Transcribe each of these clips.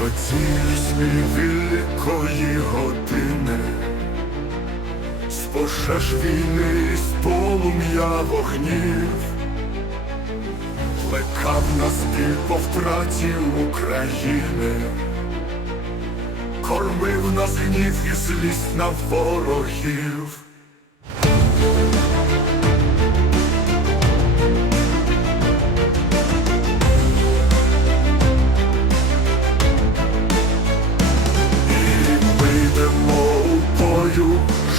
Мій великої години, з пожеж війни, з полум'я вогнів, плекав нас біль по втраті України, кормив нас гнів і злість на ворогів.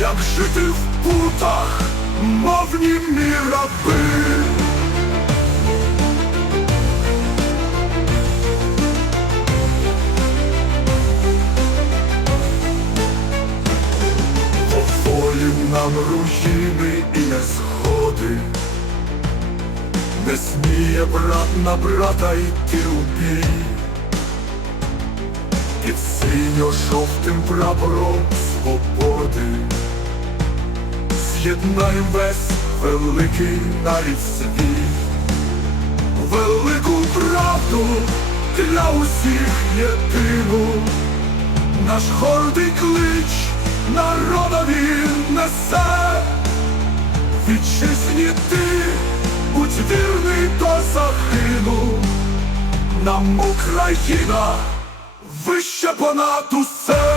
як жити в путах, мов німі раби. Поволів нам руїни і незгоди, не сміє брат на брата йти у бій, під синьо-жовтим прапором свободи, з'єднаєм весь великий навіть світ, велику правду для усіх єдину. Наш гордий клич народові несе. Вітчизні ти, будь вірний до загину. Нам Україна вище понад усе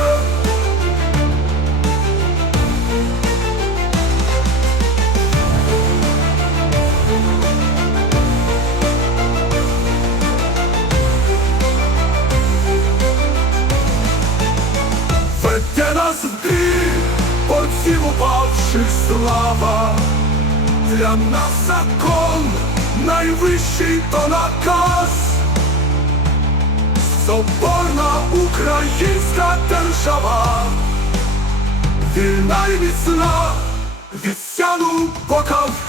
Веде нас в бій, борців упавших слава, для нас закон найвищий то наказ, соборна українська держава, вільна і міцна, від сяну по Кавказ.